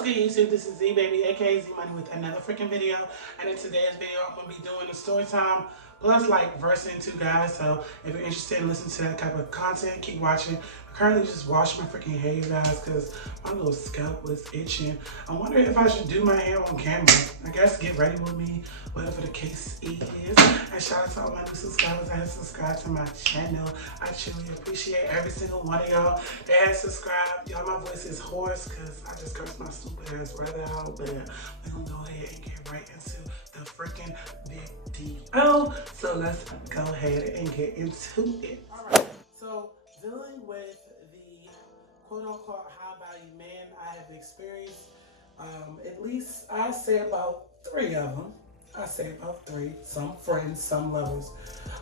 What's good, YouTube? This is Z Baby, aka Z Money, with another freaking video. And in today's video, I'm gonna be doing a story time plus like versing two guys. So if you're interested in listening to that type of content, keep watching. I currently just washing my freaking hair, you guys, because my little scalp was itching. I'm wondering if I should do my hair on camera. I guess get ready with me, whatever the case is. And shout out to all my new subscribers that have subscribed to my channel. I truly appreciate every single one of y'all that has subscribed. Y'all, my voice is hoarse because I just cursed my stupid ass brother out. But we're gonna go ahead and get right into the freaking big deal. So let's go ahead and get into it. Alright, so dealing with the quote-unquote high-value men I have experienced, at least I say about 3 of them. I say about 3, some friends, some lovers.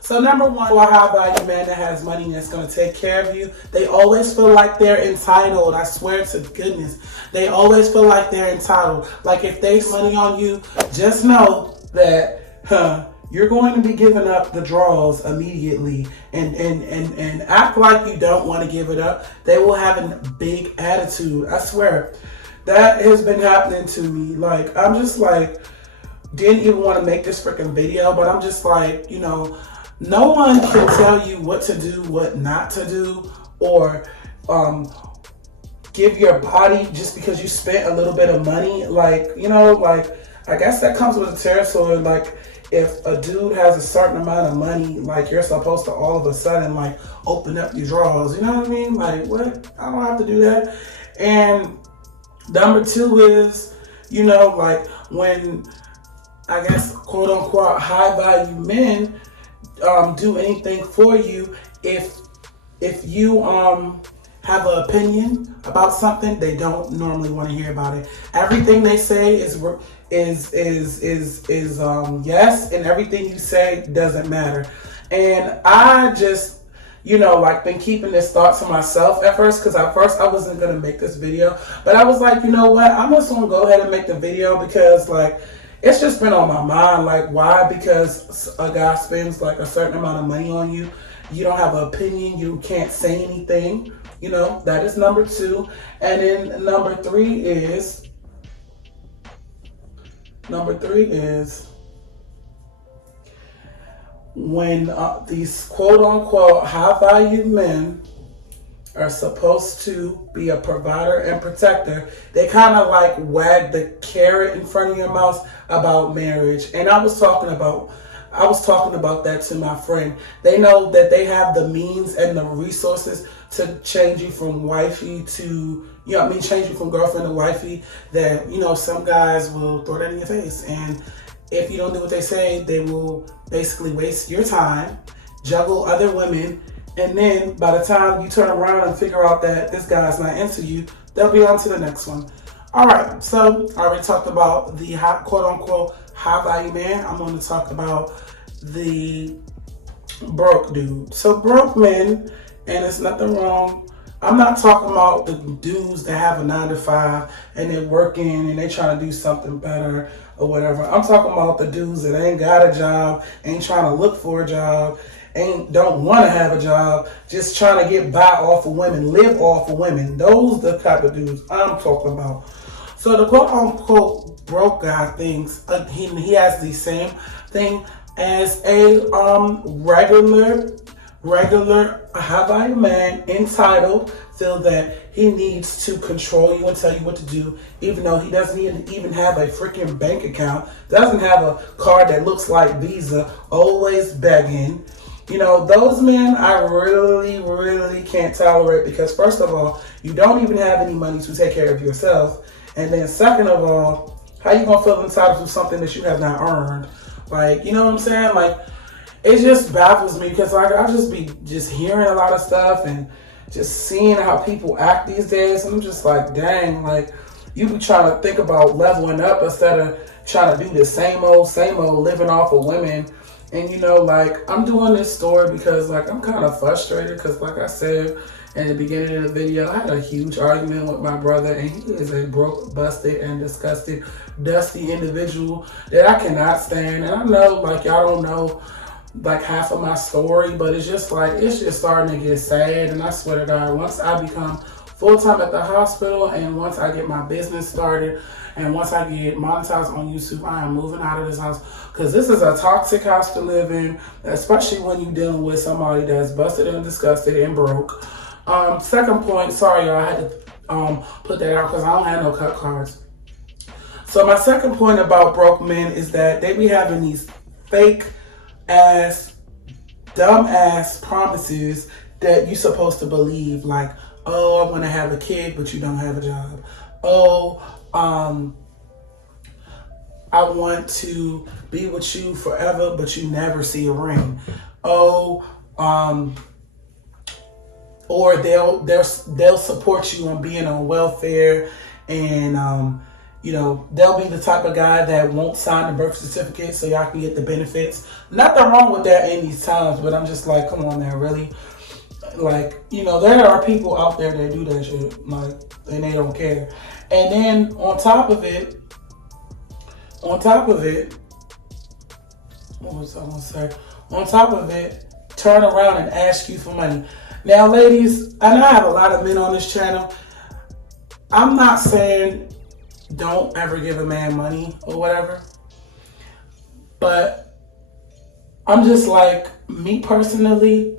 So number one, for a high-value man that has money and that's going to take care of you, they always feel like they're entitled. I swear to goodness. They always feel like they're entitled. Like if they spend money on you, just know that, you're going to be giving up the draws immediately and act like you don't want to give it up. They will have a big attitude. I swear. That has been happening to me. Like, I'm just like, didn't even want to make this freaking video, but I'm just like, you know, no one can tell you what to do, what not to do, or give your body just because you spent a little bit of money. Like, you know, like, I guess that comes with the territory. Like, if a dude has a certain amount of money, like, you're supposed to all of a sudden, like, open up your drawers. You know what I mean? Like, what? I don't have to do that. And number 2 is, you know, like, when, I guess, quote unquote, high value men do anything for you, if you have an opinion about something, they don't normally want to hear about it. Everything they say is yes, and everything you say doesn't matter. And I just, you know, like, been keeping this thought to myself at first, because at first I wasn't gonna make this video, but I was like, you know what, I'm just gonna go ahead and make the video because, like, it's just been on my mind. Like, why? Because a guy spends like a certain amount of money on you, you don't have an opinion, you can't say anything. You know, that is number 2. And then number 3 is when these quote-unquote high-value men are supposed to be a provider and protector, they kind of like wag the carrot in front of your mouth about marriage. And I was talking about that to my friend. They know that they have the means and the resources to change you from wifey to, you know what I mean, change you from girlfriend to wifey, that, you know, some guys will throw that in your face. And if you don't do what they say, they will basically waste your time, juggle other women, and then by the time you turn around and figure out that this guy's not into you, they'll be on to the next one. Alright, so I already talked about the quote-unquote high-value man. I'm going to talk about the broke dude. So broke men, and there's nothing wrong. I'm not talking about the dudes that have a 9-to-5 and they're working and they trying to do something better or whatever. I'm talking about the dudes that ain't got a job, ain't trying to look for a job, don't want to have a job, just trying to get by off of women, live off of women. Those the type of dudes I'm talking about. So the quote-unquote broke guy thinks he has the same thing as a regular high-value man, entitled, feel that he needs to control you and tell you what to do, even though he doesn't even have a freaking bank account, doesn't have a card that looks like Visa, always begging. You know, those men I really can't tolerate, because first of all, you don't even have any money to take care of yourself. And then second of all, how you gonna feel entitled to something that you have not earned? Like, you know what I'm saying? Like, it just baffles me, because like, I just be hearing a lot of stuff and just seeing how people act these days. And I'm just like, dang, like, you be trying to think about leveling up instead of trying to do the same old living off of women. And you know, like, I'm doing this story because, like, I'm kind of frustrated, because like I said in the beginning of the video, I had a huge argument with my brother, and he is a broke, busted, and disgusted, dusty individual that I cannot stand. And I know, like, y'all don't know like half of my story, but it's just like, it's just starting to get sad. And I swear to God, once I become full-time at the hospital, and once I get my business started and once I get monetized on YouTube, I am moving out of this house because this is a toxic house to live in, especially when you're dealing with somebody that's busted and disgusted and broke. Second point, sorry y'all, I had to put that out because I don't have no cut cards. So my second point about broke men is that they be having these fake ass, dumb ass promises that you're supposed to believe, like, oh, I want to have a kid, but you don't have a job. Oh, I want to be with you forever, but you never see a ring. Oh, or they'll support you on being on welfare, and you know, they'll be the type of guy that won't sign the birth certificate so y'all can get the benefits. Nothing wrong with that in these times, but I'm just like, come on, man, really? Like, you know, there are people out there that do that shit, like, and they don't care. And then on top of it, what was I gonna say? On top of it, turn around and ask you for money. Now, ladies, I know I have a lot of men on this channel. I'm not saying don't ever give a man money or whatever, but I'm just like, me personally,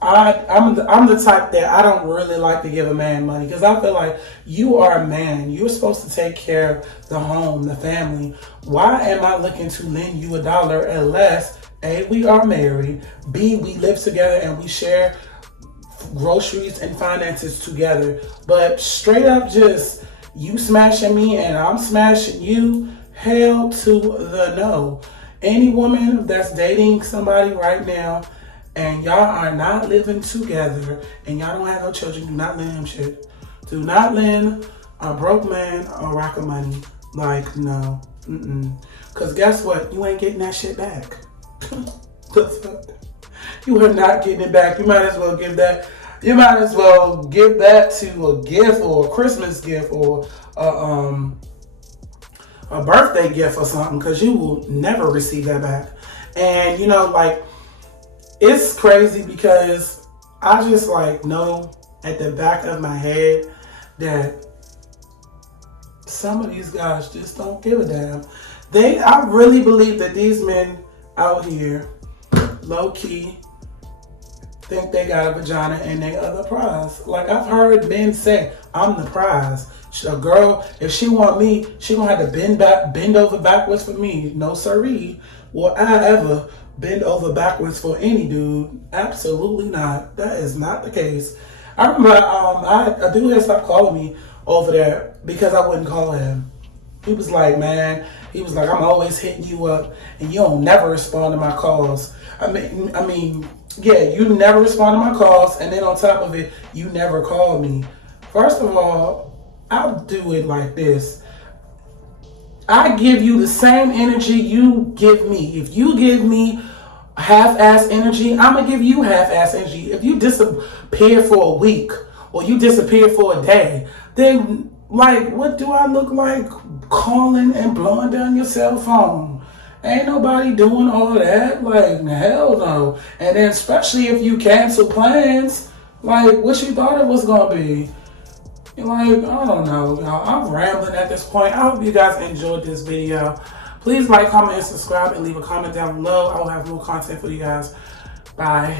I'm the type that I don't really like to give a man money because I feel like you are a man. You're supposed to take care of the home, the family. Why am I looking to lend you $1 unless A, we are married, B, we live together and we share groceries and finances together? But straight up just you smashing me and I'm smashing you, hell to the no. Any woman that's dating somebody right now and y'all are not living together and y'all don't have no children, do not lend him shit. Do not lend a broke man a rock of money. Like, no. Because guess what? You ain't getting that shit back. You are not getting it back. You might as well give that. You might as well give that to a gift or a Christmas gift or a birthday gift or something, because you will never receive that back. And you know, like, it's crazy because I just like know at the back of my head that some of these guys just don't give a damn. I really believe that these men out here, low key, think they got a vagina and they are the prize. Like, I've heard men say, I'm the prize. A girl, if she want me, she gonna have to bend over backwards for me. No siree. Will I ever bend over backwards for any dude? Absolutely not. That is not the case. I remember a dude had stopped calling me over there because I wouldn't call him. He was like, man, I'm always hitting you up and you don't never respond to my calls. I mean, yeah, you never respond to my calls, and then on top of it, you never call me. First of all, I'll do it like this. I give you the same energy you give me. If you give me half-ass energy, I'm going to give you half-ass energy. If you disappear for a week or you disappear for a day, then, like, what do I look like calling and blowing down your cell phone? Ain't nobody doing all that. Like, hell no. And then especially if you cancel plans, like, what you thought it was going to be. Like, I don't know, y'all. I'm rambling at this point. I hope you guys enjoyed this video. Please like, comment, and subscribe, and leave a comment down below. I will have more content for you guys. Bye.